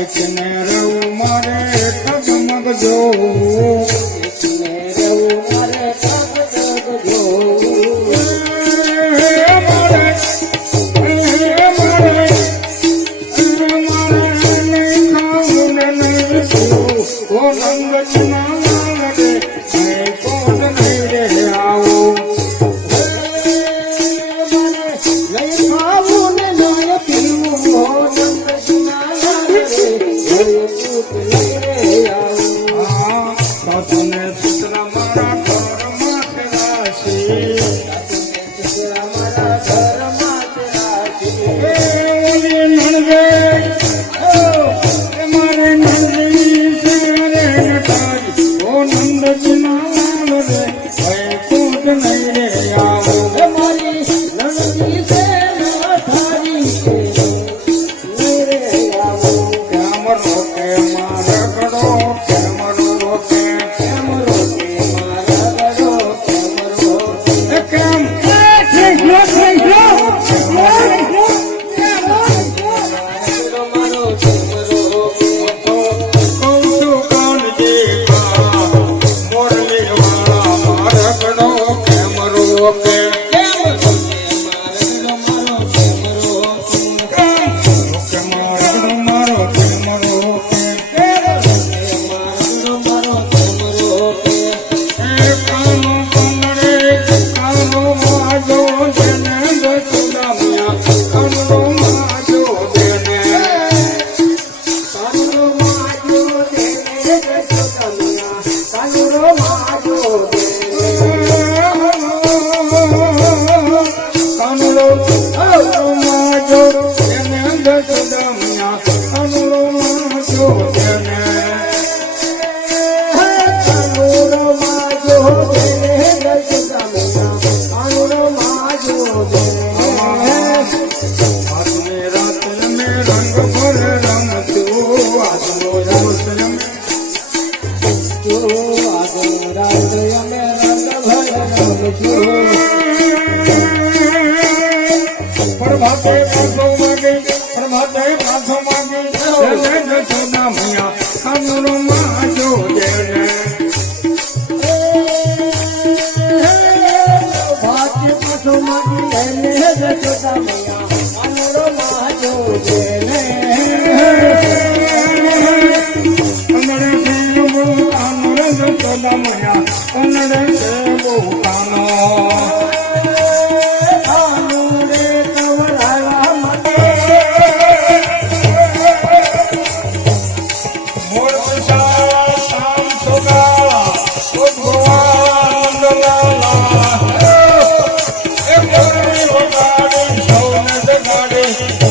એકને રહું મારે ટગમગ જોવું, એકને રહું મારે ટગમગ જોવું. મારે ખાવું ને નહીં પીવું, ઓ નંદના લાલ રે કોટ નહીં રે આવું. સાધુને સુતરા મારા ઘરમાં રાશી, નણવે મારે નણવી રે નટાઈ, ઓ નંદજીના લાલ રે કોટ નહીં રે આવું. મારી નણવી છે નઠારી છે રે આવું. કેમ રોકે મારા ગળો, કેમ રોકે, કેમ રોકે મારા ગળો, કેમ રોકે. કેમ પ્રભાતે પાછો માગે, પ્રભાતે પાછો માગે, જશોદા મિયા કાનુડો માજો દેને. ભાગ્ય પાછો માગી એને જશોદા મૈયા કાનુડો માજો દેને. કનડે સેવો કાનુડે જશોદા મિયા, કનડે સેવો કાનો.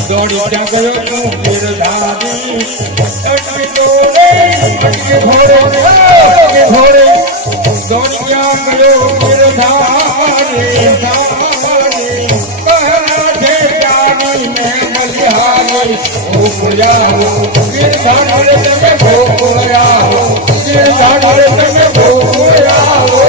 દોડી ક્યાં ગયો તું ગિરધારી, અટકી દોડે અટકી ઘોડે, અટકી ઘોડે દોડી ક્યાં ગયો ગિરધારી. કહ્યા છે જાની મેં બલિહારી, ભોગયાવો ગિરધારી તમે ભોગયાવો, ગિરધારી તમે ભોગયાવો.